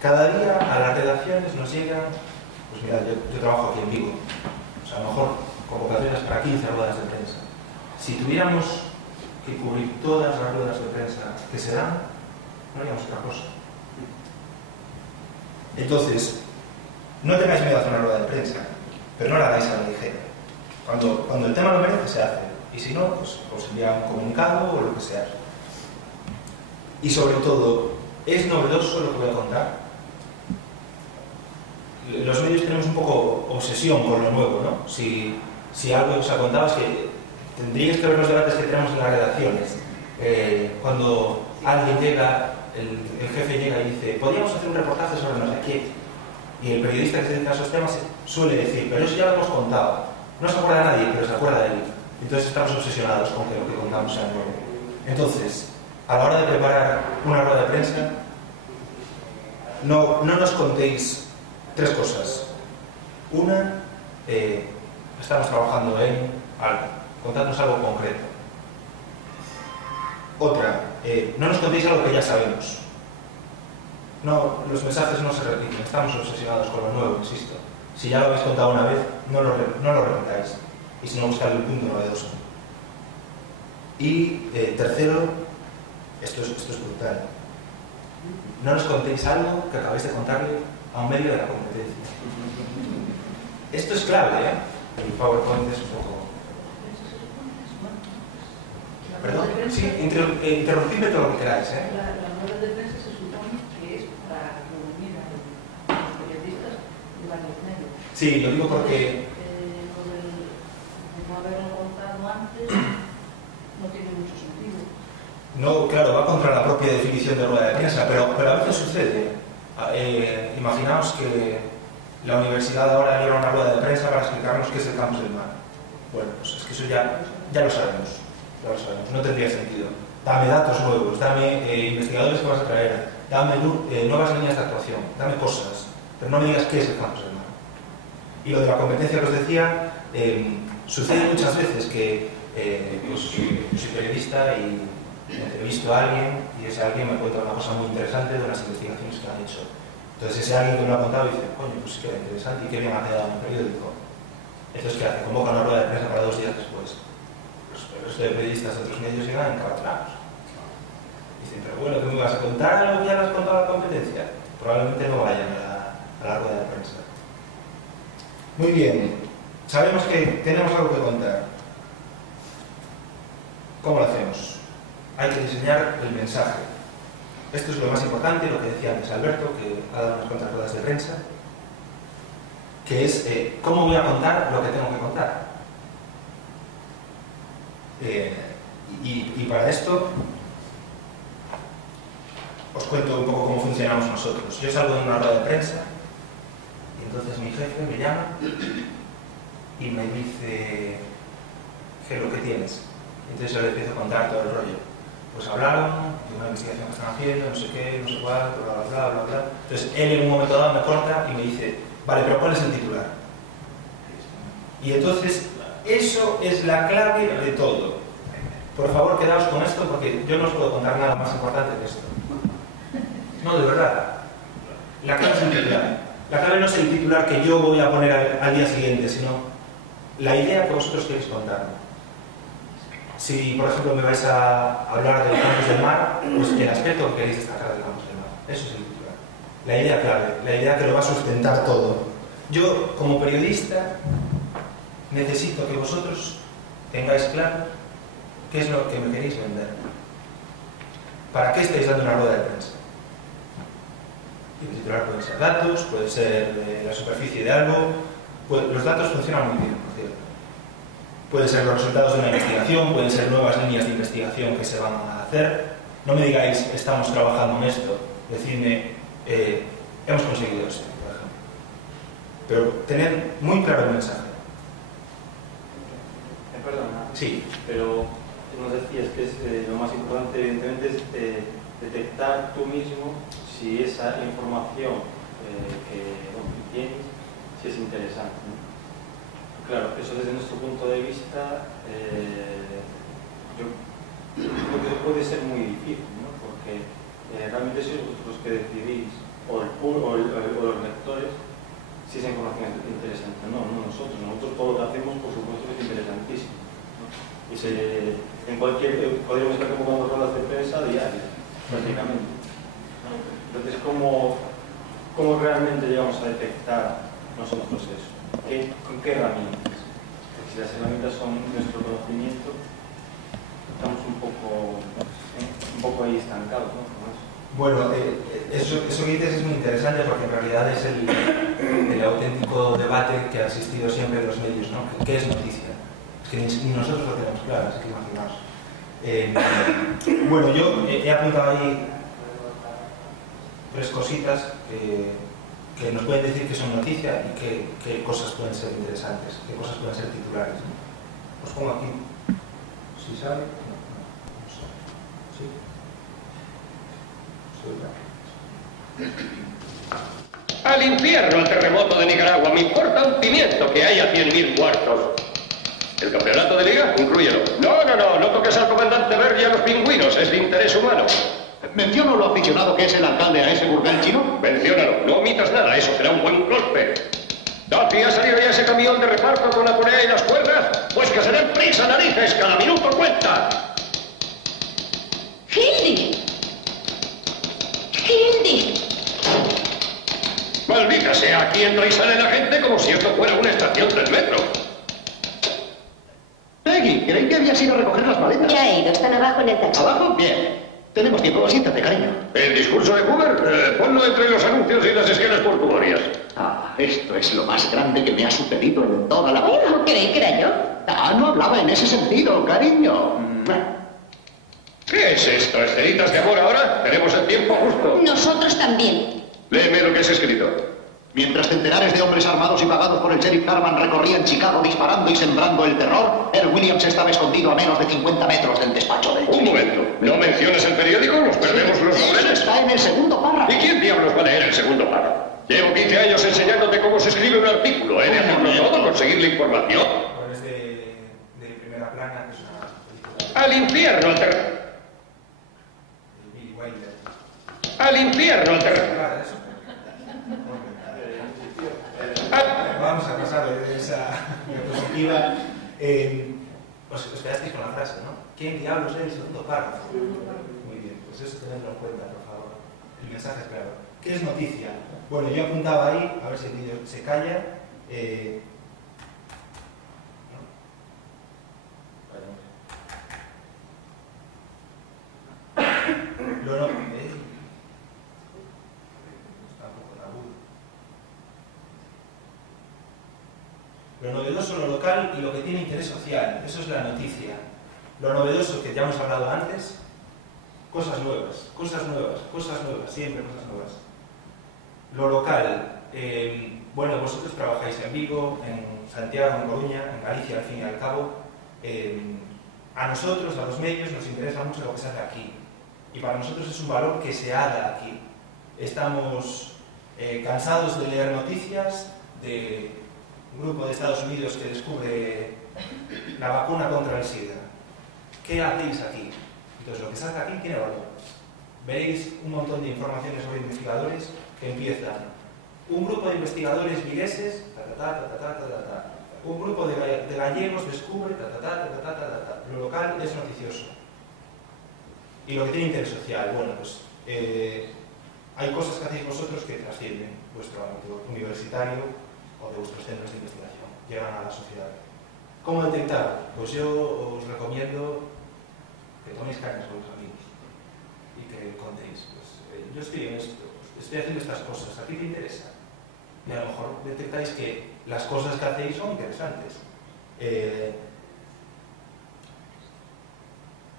Cada día a las redacciones nos llegan, pues mira, yo trabajo aquí en Vigo, o sea, a lo mejor convocatorias para 15 ruedas de prensa. Si tuviéramos que cubrir todas las ruedas de prensa que se dan, no haríamos otra cosa. Entonces, no tengáis miedo a hacer una rueda de prensa, pero no la hagáis a la ligera. Cuando el tema lo merece, se hace. Y si no, pues os envía un comunicado o lo que sea. Y sobre todo, ¿es novedoso lo que voy a contar? Los medios tenemos un poco obsesión con lo nuevo, ¿no? Si algo os ha contado es que tendríais que ver los debates que tenemos en las redacciones. Cuando alguien llega, el jefe llega y dice, podríamos hacer un reportaje sobre no sé qué. Y el periodista que se dedica a esos temas suele decir, pero eso ya lo hemos contado. No se acuerda de nadie, pero se acuerda de él. Entonces estamos obsesionados con que lo que contamos sea nuevo. Entonces, a la hora de preparar una rueda de prensa, no nos contéis 3 cosas. Una, estamos trabajando en algo. Contadnos algo concreto. Otra, no nos contéis algo que ya sabemos. No, los mensajes no se repiten. Estamos obsesionados con lo nuevo, insisto. Si ya lo habéis contado una vez, no lo repitáis. Y si no, buscad el punto novedoso. Y tercero, esto es brutal. No nos contéis algo que acabáis de contarle a un medio de la competencia. Esto es clave, ¿eh? El PowerPoint es un poco... ¿Perdón? Sí, interrumpidme todo lo que queráis, ¿eh? La rueda de prensa se supone que es para reunir a los periodistas de varios medios. Sí, lo digo porque... Lo de no haberlo contado antes no tiene mucho sentido. No, claro, va contra la propia definición de rueda de prensa, pero a veces sucede. Imaginaos que la universidad ahora lleva una rueda de prensa para explicarnos qué es el campus del mar. Bueno, pues es que eso ya lo sabemos. Ya lo sabemos, no tendría sentido. Dame datos nuevos, dame investigadores que vas a traer, dame nuevas líneas de actuación, dame cosas, pero no me digas qué es el campus del mar. Y lo de la competencia que os decía, sucede muchas veces que pues, soy periodista y entrevisto a alguien y ese alguien me cuenta una cosa muy interesante de las investigaciones que han hecho. Entonces ese alguien que me lo ha contado dice, coño, pues sí que era interesante y qué bien ha quedado en el periódico. Entonces, ¿qué hace? Convoca una rueda de prensa para 2 días después. El resto de periodistas de otros medios llegan encabatronados. Dicen, pero bueno, ¿qué me vas a contar algo que ya no has contado a la competencia? Probablemente no vayan a la rueda de prensa. Muy bien, sabemos que tenemos algo que contar. ¿Cómo lo hacemos? Hay que diseñar el mensaje. Esto es lo más importante, lo que decía antes Alberto, que ha dado unas cuantas ruedas de prensa, que es cómo voy a contar lo que tengo que contar. Y para esto os cuento un poco cómo funcionamos nosotros. Yo salgo de una rueda de prensa y entonces mi jefe me llama y me dice, ¿qué es lo que tienes? Entonces yo le empiezo a contar todo el rollo. Pues hablaron de una investigación que están haciendo, no sé qué, no sé cuál, bla, bla, bla, bla, bla. Entonces él en un momento dado me corta y me dice, vale, pero ¿cuál es el titular? Y entonces eso es la clave de todo. Por favor, quedaos con esto porque yo no os puedo contar nada más importante que esto. No, de verdad. La clave es el titular. La clave no es el titular que yo voy a poner al día siguiente, sino la idea que vosotros queréis contar. Si, por ejemplo, me vais a hablar del campus del mar, pues el aspecto que queréis destacar del campus del mar. Eso es el titular. La idea clave, la idea que lo va a sustentar todo. Yo, como periodista, necesito que vosotros tengáis claro qué es lo que me queréis vender. ¿Para qué estáis dando una rueda de prensa? Y el titular puede ser datos, puede ser la superficie de algo. Los datos funcionan muy bien, por cierto. Pueden ser los resultados de una investigación, pueden ser nuevas líneas de investigación que se van a hacer. No me digáis, estamos trabajando en esto. Decidme, hemos conseguido esto, por ejemplo. Pero tened muy claro el mensaje. Perdona. Sí. Pero nos decías que lo más importante, evidentemente, es detectar tú mismo si esa información que tienes, si es interesante, ¿no? Claro, eso desde nuestro punto de vista yo creo que puede ser muy difícil, ¿no? Porque realmente sois vosotros los que decidís o los lectores si esa información es interesante. No, nosotros todo lo que hacemos, por supuesto, es interesantísimo, ¿no? Y en cualquier, podríamos estar convocando ruedas de prensa diarias, prácticamente. Entonces, ¿cómo realmente llegamos a detectar nosotros eso? ¿Con qué herramientas? Porque si las herramientas son nuestro conocimiento, estamos un poco ahí estancados, ¿no? Bueno, eso que dices es muy interesante porque en realidad es el auténtico debate que ha existido siempre en los medios, ¿no? ¿Qué es noticia? Es que ni nosotros lo tenemos claro, así que imaginaos. Bueno, yo he apuntado ahí 3 cositas que nos pueden decir que son noticia y qué cosas pueden ser interesantes, qué cosas pueden ser titulares, ¿no? Os pongo aquí, si sabe, no sé, ¿sí? Al infierno el terremoto de Nicaragua, me importa un pimiento que haya 100.000 muertos. ¿El campeonato de liga? Inclúyelo. No toques al comandante Berry y a los pingüinos, es de interés humano. ¿Menciono lo aficionado que es el alcalde a ese burgal chino? Menciónalo, no omitas nada, eso será un buen golpe. ¿Duffy ha salido ya ese camión de reparto con la correa y las cuerdas? Pues que se den prisa, narices, cada minuto cuenta. ¡Hildy! Maldita sea, aquí entra y sale la gente como si esto fuera una estación del metro. Peggy, creí que habías ido a recoger las maletas. Ya he ido, están abajo en el taxi. ¿Abajo? Bien. Tenemos tiempo, siéntate, cariño. El discurso de Hoover, ponlo entre los anuncios y las esquelas portuarias. Esto es lo más grande que me ha sucedido en toda la vida. ¿No creí que era yo? No hablaba en ese sentido, cariño. ¿Qué es esto? ¿Escenitas de amor ahora? Tenemos el tiempo justo. Nosotros también. Léeme lo que has escrito. Mientras centenares de hombres armados y pagados por el sheriff Carman recorrían Chicago disparando y sembrando el terror, Earl Williams estaba escondido a menos de 50 metros del despacho del Un momento. ¿No mencionas el periódico? ¿Nos perdemos los Eso laureles? está en el segundo párrafo. ¿Y quién diablos va a leer el segundo párrafo? Llevo 15 años enseñándote cómo se escribe un artículo. He de hacerlo todo, conseguir la información. Bueno, es de Primera Plana, que es una película Al infierno, de Billy Wilder. Al infierno, Claro, eso. Vamos a pasar de esa diapositiva. Os quedasteis con la frase, ¿no? ¿Quién diablos lee el segundo párrafo? Muy bien, pues eso tenedlo en cuenta, por favor. El mensaje es claro. ¿Qué es noticia? Bueno, yo apuntaba ahí, a ver si el vídeo se calla. Lo novedoso, lo local y lo que tiene interés social. Eso es la noticia. Lo novedoso, que ya hemos hablado antes, cosas nuevas, siempre cosas nuevas. Lo local, bueno, vosotros trabajáis en Vigo, en Santiago, en Coruña, en Galicia, al fin y al cabo. A nosotros, a los medios, nos interesa mucho lo que se hace aquí. Y para nosotros es un valor que se haga aquí. Estamos cansados de leer noticias de un grupo de Estados Unidos que descubre la vacuna contra el SIDA. ¿Qué hacéis aquí? Entonces, lo que se hace aquí tiene valor. Veréis un montón de informaciones sobre investigadores que empiezan. Un grupo de investigadores vigueses, un grupo de gallegos descubre, Lo local es noticioso. Y lo que tiene interés social, bueno, pues hay cosas que hacéis vosotros que trascienden vuestro ámbito universitario o de vuestros centros de investigación, llegan a la sociedad. ¿Cómo detectar? Pues yo os recomiendo que toméis cañas con los amigos y que contéis, pues yo estoy en esto, estoy haciendo estas cosas, ¿a ti te interesa? Y a lo mejor detectáis que las cosas que hacéis son interesantes.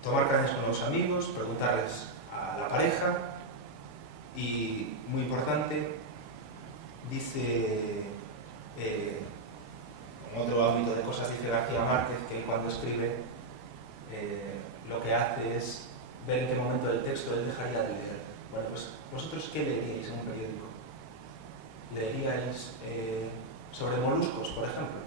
Tomar cañas con los amigos, preguntarles a la pareja y, muy importante, dice, en otro ámbito de cosas, dice García Márquez que cuando escribe lo que hace es ver en qué momento del texto él dejaría de leer. Bueno, pues vosotros, ¿qué leeríais en un periódico? ¿Leeríais sobre moluscos, por ejemplo?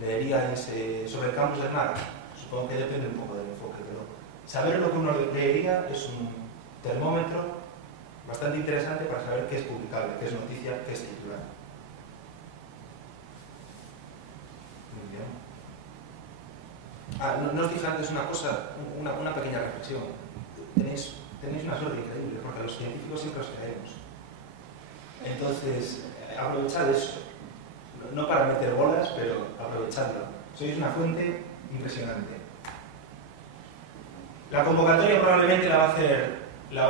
¿Leeríais sobre campos del mar? Supongo que depende un poco del enfoque, pero saber lo que uno leería es un termómetro bastante interesante para saber qué es publicable, qué es noticia, qué es titular. Muy bien. No os dije antes una cosa, una pequeña reflexión. Tenéis una suerte increíble, porque los científicos siempre os creemos. Entonces, aprovechad eso. No para meter bolas, pero aprovechadlo. Sois una fuente impresionante. La convocatoria probablemente la va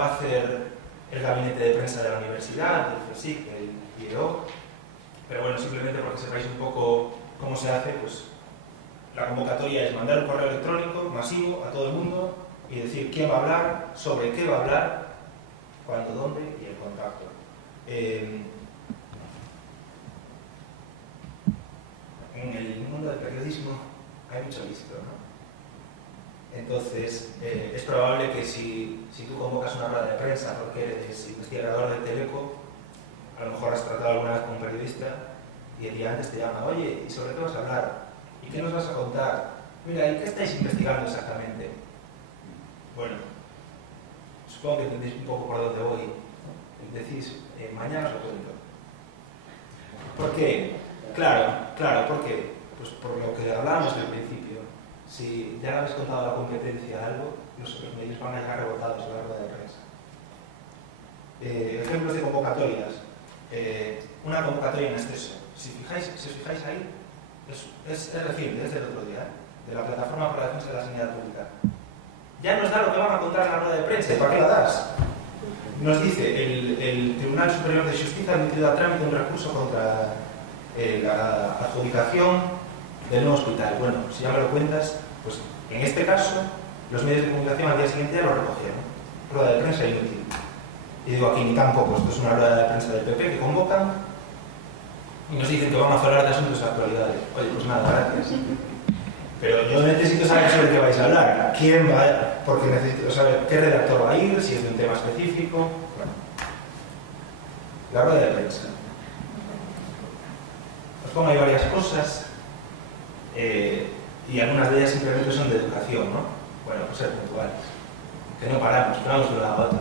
a hacer el gabinete de prensa de la universidad, del CSIC, del IEO, pero bueno, simplemente porque sepáis un poco cómo se hace, pues la convocatoria es mandar un correo electrónico masivo a todo el mundo y decir quién va a hablar, sobre qué va a hablar, cuándo, dónde y el contacto. En el mundo del periodismo hay mucho visto, ¿no? Entonces, es probable que si tú convocas una rueda de prensa porque eres investigador de Teleco, a lo mejor has tratado alguna vez con un periodista y el día antes te llama, oye, ¿y sobre qué vas a hablar? ¿Y qué nos vas a contar? Mira, ¿y qué estáis investigando exactamente? Bueno, supongo que entendéis un poco por dónde voy. Decís, mañana os lo cuento. ¿Por qué? Claro, ¿por qué? Pues por lo que hablábamos al principio. Si ya le habéis contado la competencia de algo, los medios van a llegar rebotados a la rueda de prensa. Ejemplos de convocatorias. Una convocatoria en exceso. Si os fijáis ahí, es reciente, es del otro día, de la Plataforma para la Defensa de la Sanidad Pública. Ya nos da lo que van a contar en la rueda de prensa. ¿Para qué la das? Nos dice, el Tribunal Superior de Justicia ha admitido a trámite un recurso contra la adjudicación del nuevo hospital. Bueno, si ya me lo cuentas, pues en este caso, los medios de comunicación al día siguiente ya lo recogieron. Rueda de prensa inútil. Y digo aquí, ni tampoco, esto es una rueda de prensa del PP que convocan y nos dicen que vamos a hablar de asuntos de actualidad. Oye, pues nada, gracias. Pero yo necesito saber sobre qué vais a hablar, quién va a... porque necesito saber qué redactor va a ir, si es de un tema específico. Bueno, la rueda de prensa. Os pongo ahí varias cosas y algunas de ellas simplemente son de educación, ¿no? Bueno, pues ser puntuales. Que no paramos, que vamos de una a otra.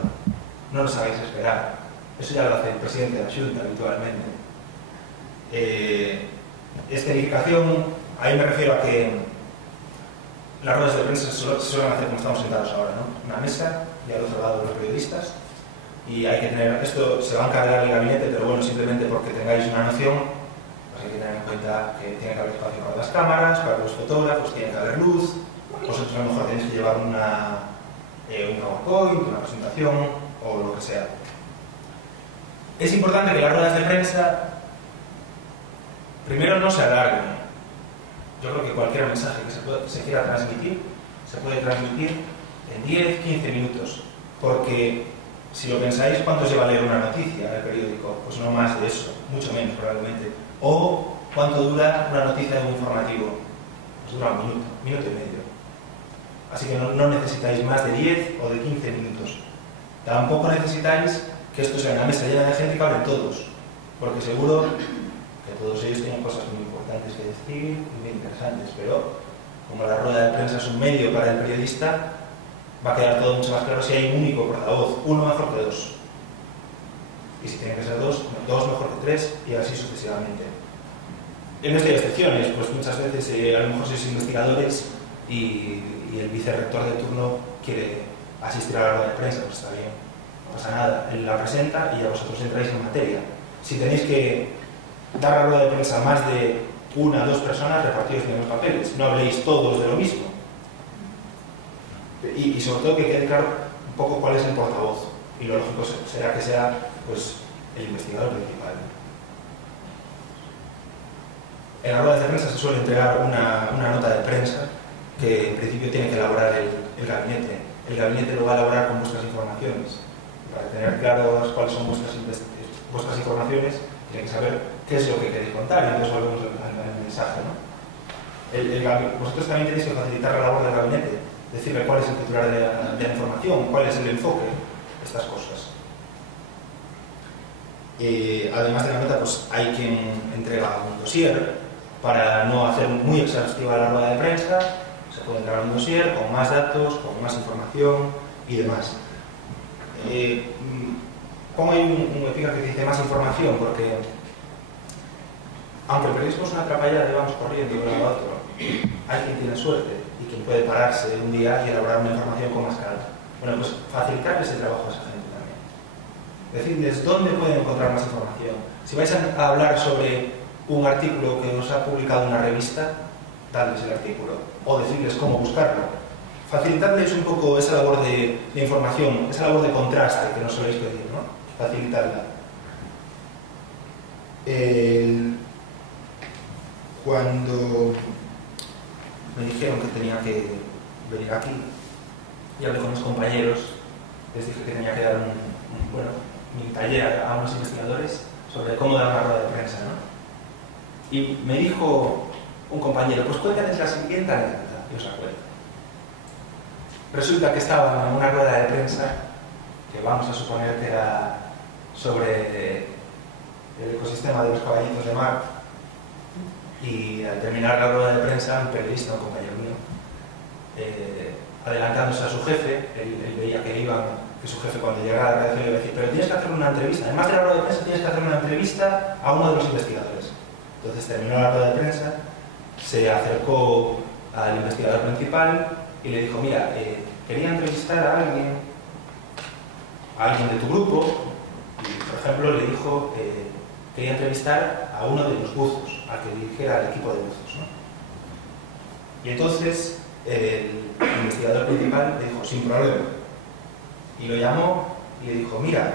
No nos hagáis esperar. Eso ya lo hace el presidente de la Junta habitualmente. Escenificación, ahí me refiero a que las ruedas de prensa se suelen hacer como estamos sentados ahora, ¿no? Una mesa y al otro lado los periodistas, y hay que tener, esto se va a encargar el gabinete, pero bueno, simplemente porque tengáis una noción, pues hay que tener en cuenta que tiene que haber espacio para las cámaras, para los fotógrafos, tiene que haber luz, vosotros a lo mejor tenéis que llevar un PowerPoint, una presentación o lo que sea. Es importante que las ruedas de prensa primero no se alarguen. Yo creo que cualquier mensaje que se quiera transmitir se puede transmitir en 10, 15 minutos, porque si lo pensáis, ¿cuánto lleva a leer una noticia en el periódico? Pues no más de eso, mucho menos probablemente. O ¿cuánto dura una noticia de un informativo? Pues dura un minuto y medio. Así que no necesitáis más de 10 o de 15 minutos. Tampoco necesitáis que esto sea una mesa llena de gente que hablen todos, porque seguro que todos ellos tienen cosas muy importantes que decir y muy interesantes, pero como la rueda de prensa es un medio para el periodista, va a quedar todo mucho más claro si hay un único portavoz, uno mejor que dos. Y si tienen que ser dos mejor que tres, y así sucesivamente. En esto hay excepciones, pues muchas veces a lo mejor sois investigadores y el vicerrector de turno quiere asistir a la rueda de prensa, pues está bien, no pasa nada, él la presenta y ya vosotros entráis en materia. Si tenéis que dar la rueda de prensa más de una o dos personas, repartidos en los papeles, no habléis todos de lo mismo. Y sobre todo que quede claro un poco cuál es el portavoz, y lo lógico será que sea pues el investigador principal. En las ruedas de prensa se suele entregar una nota de prensa que en principio tiene que elaborar el gabinete. El gabinete lo va a elaborar con vuestras informaciones. Para tener claras cuáles son vuestras informaciones, tienen que saber qué es lo que queréis contar, y entonces volvemos al mensaje, ¿no? Vosotros también tenéis que facilitar la labor del gabinete, decirle cuál es el titular de la información, cuál es el enfoque, estas cosas. Además de la nota, pues hay quien entrega un dossier para no hacer muy exhaustiva la rueda de prensa. Se puede entregar un dossier con más datos, con más información y demás. pongo ahí un epígrafe que dice más información, porque aunque el periodismo es una atrapallada y vamos corriendo de un lado a otro, hay quien tiene suerte y quien puede pararse un día y elaborar una información con más calma. Bueno, pues facilitarles el trabajo a esa gente también. Decirles dónde pueden encontrar más información. Si vais a hablar sobre un artículo que os ha publicado una revista, darles el artículo o decirles cómo buscarlo. Facilitarles un poco esa labor de información, esa labor de contraste que nos soléis pedir, ¿no? Facilitarla. Cuando me dijeron que tenía que venir aquí y hablé con mis compañeros, les dije que tenía que dar mi taller a unos investigadores sobre cómo dar una rueda de prensa, ¿no? Y me dijo un compañero, pues cuéntales la siguiente anécdota, y os la cuento. Resulta que estaba en una rueda de prensa, que vamos a suponer que era sobre el ecosistema de los caballitos de mar, y al terminar la rueda de prensa, un periodista, un compañero mío, adelantándose a su jefe, él veía que su jefe cuando llegara a la redacción le iba a decir, pero tienes que hacer una entrevista, además de la rueda de prensa tienes que hacer una entrevista a uno de los investigadores. Entonces terminó la rueda de prensa, se acercó al investigador principal y le dijo, mira, quería entrevistar a alguien de tu grupo, y por ejemplo le dijo, quería entrevistar a uno de los buzos, al que dirigiera el equipo de buzos, ¿no? Y entonces el investigador principal le dijo, sin problema, y lo llamó y le dijo, mira,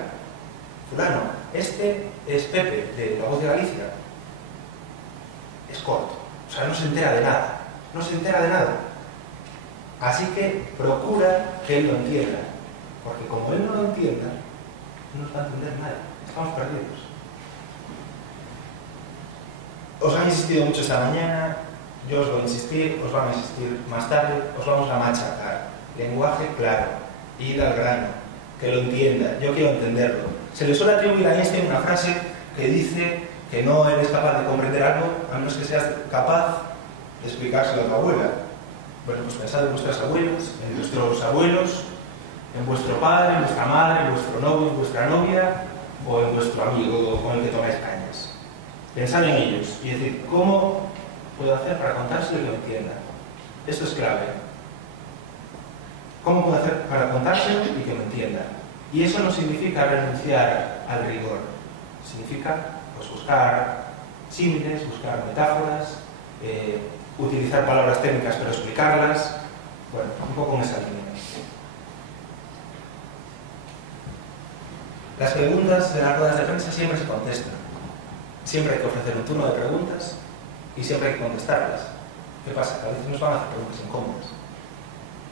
fulano, este es Pepe, de La Voz de Galicia. Es corto, o sea, no se entera de nada. Así que procura que él lo entienda, porque como él no lo entienda, no nos va a entender nadie, estamos perdidos. Os han insistido mucho esta mañana, yo os voy a insistir, os van a insistir más tarde, os vamos a machacar. Lenguaje claro, ir al grano, que lo entienda, yo quiero entenderlo. Se le suele atribuir a Einstein una frase que dice que no eres capaz de comprender algo a menos que seas capaz de explicárselo a tu abuela. Bueno, pues pensad en vuestras abuelas, en vuestros abuelos, en vuestro padre, en vuestra madre, en vuestro novio, en vuestra novia o en vuestro amigo con el que tomáis cañas. Pensad en ellos y decir, ¿cómo puedo hacer para contárselo y que lo entienda? Esto es clave. ¿Cómo puedo hacer para contárselo y que lo entienda? Y eso no significa renunciar al rigor. Significa pues, buscar símiles, buscar metáforas, utilizar palabras técnicas pero explicarlas. Bueno, un poco en esa línea. Las preguntas de las ruedas de prensa siempre se contestan. Siempre hay que ofrecer un turno de preguntas y siempre hay que contestarlas. ¿Qué pasa? Que a veces nos van a hacer preguntas incómodas.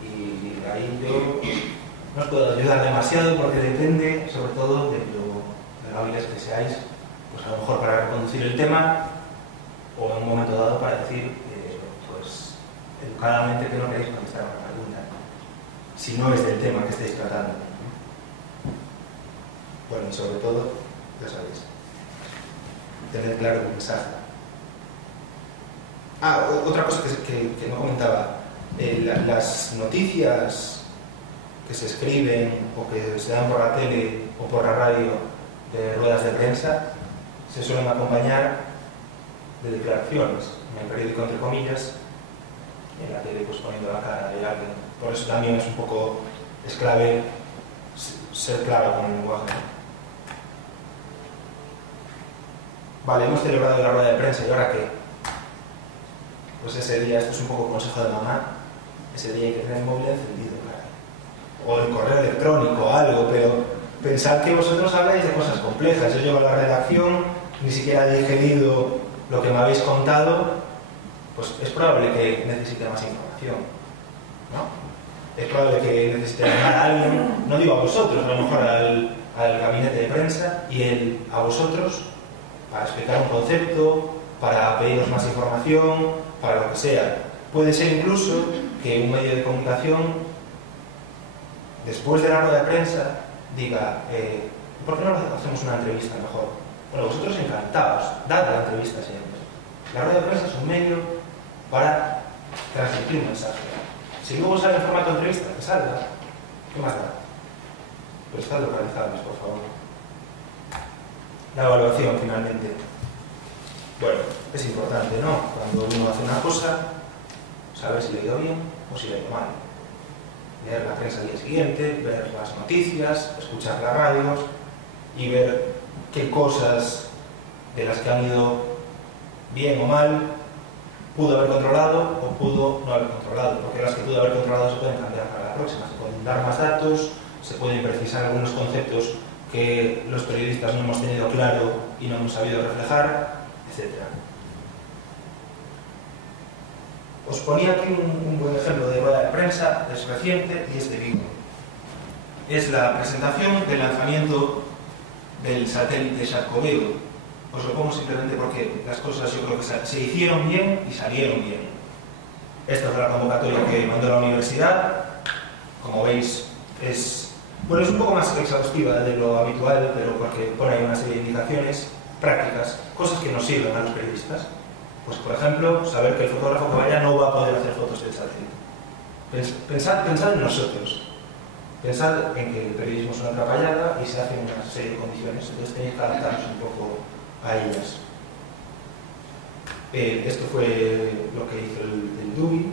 Y ahí yo no os puedo ayudar demasiado porque depende sobre todo de lo hábiles que seáis, pues a lo mejor para reconducir el tema o en un momento dado para decir pues educadamente que no queréis contestar a una pregunta si no es del tema que estáis tratando. Bueno, y sobre todo, ya sabéis, tener claro el mensaje. Otra cosa que no comentaba, las noticias que se escriben o que se dan por la tele o por la radio de ruedas de prensa se suelen acompañar de declaraciones en el periódico entre comillas y en la tele pues poniendo la cara de alguien. Por eso también es un poco clave ser claro con el lenguaje. Vale, hemos celebrado la rueda de prensa y ahora qué. Pues ese día, esto es un poco consejo de mamá, ese día hay que tener el móvil encendido, claro. O el correo electrónico o algo, pero pensad que vosotros habláis de cosas complejas. Yo llego a la redacción, ni siquiera he digerido lo que me habéis contado, pues es probable que necesite más información, ¿no? Es probable que necesite llamar a alguien, no digo a vosotros, a lo mejor al gabinete de prensa y él a vosotros para explicar un concepto, para pediros más información, para lo que sea. Puede ser incluso que un medio de comunicación, después de la rueda de prensa, diga, ¿por qué no hacemos una entrevista mejor? Bueno, vosotros encantados, dad la entrevista siempre. La rueda de prensa es un medio para transmitir un mensaje. Si luego sale en formato de entrevista, que salga, ¿qué más da? Pero estad localizados, por favor. La evaluación, finalmente. Bueno, es importante, ¿no? Cuando uno hace una cosa, saber si le ha ido bien o si le ha ido mal. Leer la prensa al día siguiente, ver las noticias, escuchar la radio y ver qué cosas de las que han ido bien o mal pudo haber controlado o pudo no haber controlado, porque las que pudo haber controlado se pueden cambiar para la próxima, se pueden dar más datos, se pueden precisar algunos conceptos que los periodistas no hemos tenido claro y no hemos sabido reflejar, etc. Os ponía aquí un buen ejemplo de rueda de prensa, es reciente y es de Vigo. Es la presentación del lanzamiento del satélite Xacobeo. Os lo pongo simplemente porque las cosas yo creo que se hicieron bien y salieron bien. Esta fue la convocatoria que mandó la universidad. Como veis, es un poco más exhaustiva de lo habitual, pero porque pone ahí una serie de indicaciones prácticas, cosas que nos sirven a los periodistas. Pues, por ejemplo, saber que el fotógrafo que vaya no va a poder hacer fotos del satélite. Pensad en nosotros. Pensad en que el periodismo es una atrapallada y se hacen una serie de condiciones, entonces tenéis que adaptarnos un poco a ellas. Esto fue lo que hizo el DUBI.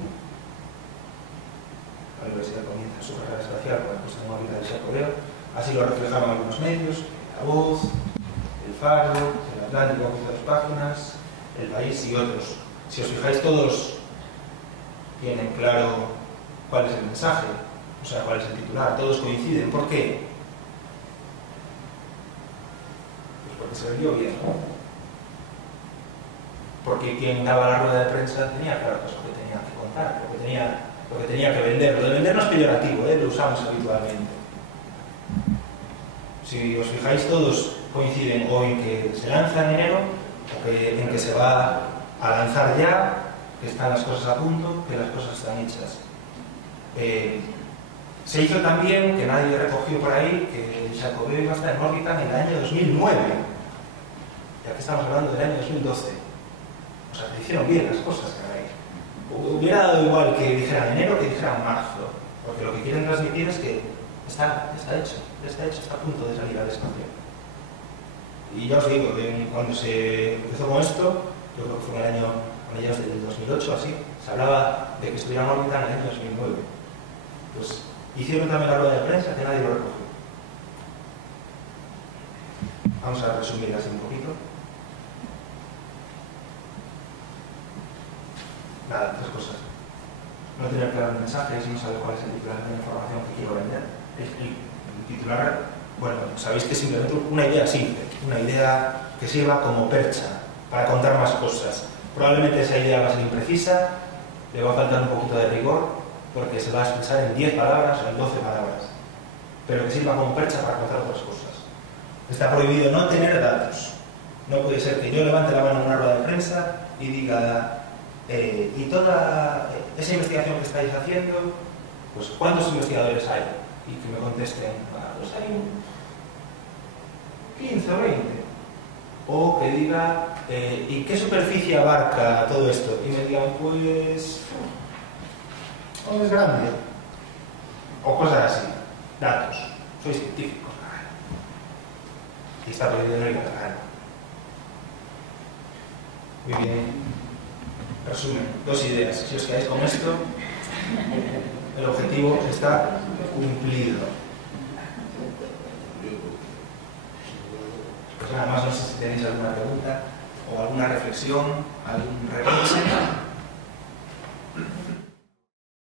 La universidad comienza su carrera espacial con la puesta en órbita del Xacobeo. Así lo reflejaron algunos medios, La Voz, El Faro, El Atlántico, con 2 páginas, El País y otros. Si os fijáis, todos tienen claro cuál es el mensaje, o sea, cuál es el titular, todos coinciden. ¿Por qué? Pues porque se vendió bien. Porque quien daba la rueda de prensa tenía claro lo que tenía que contar, lo que tenía que vender. Lo de vender no es peyorativo, lo usamos habitualmente. Si os fijáis, todos coinciden o en que se lanza en enero, o en que se va a lanzar ya, que están las cosas a punto, que las cosas están hechas. Se hizo también, que nadie recogió por ahí, que el Xacobeo iba a estar en órbita en el año 2009. Ya que estamos hablando del año 2012. O sea, que hicieron bien las cosas, caray. Hubiera dado igual que dijeran enero que dijeran marzo, porque lo que quieren transmitir es que está hecho, está a punto de salir al espacio. Y ya os digo, cuando se empezó con esto, yo creo que fue en el año, a mediados del 2008, así, se hablaba de que estuviera en órbita en el año 2009. Pues hicieron también la rueda de prensa, que nadie lo recogió. Vamos a resumir así un poquito. Nada, 3 cosas. No tener claro el mensaje, no saber cuál es el titular de la información que quiero vender. El titular, bueno, sabéis que es simplemente una idea simple, una idea que sirva como percha para contar más cosas. Probablemente esa idea va a ser imprecisa, le va a faltar un poquito de rigor, porque se va a expresar en 10 palabras o en 12 palabras, pero que sirva como percha para contar otras cosas. Está prohibido no tener datos. No puede ser que yo levante la mano en una rueda de prensa y diga y toda esa investigación que estáis haciendo, pues ¿cuántos investigadores hay? Y que me contesten, pues hay 15 o 20. O que diga, ¿y qué superficie abarca todo esto? Y me digan, pues no es grande. O cosas así. Datos. Sois científicos. Y está prohibido no ir a la gana. Muy bien. Resumen, 2 ideas. Si os quedáis con esto, el objetivo está cumplido. Pues nada más, no sé si tenéis alguna pregunta o alguna reflexión, algún reproche.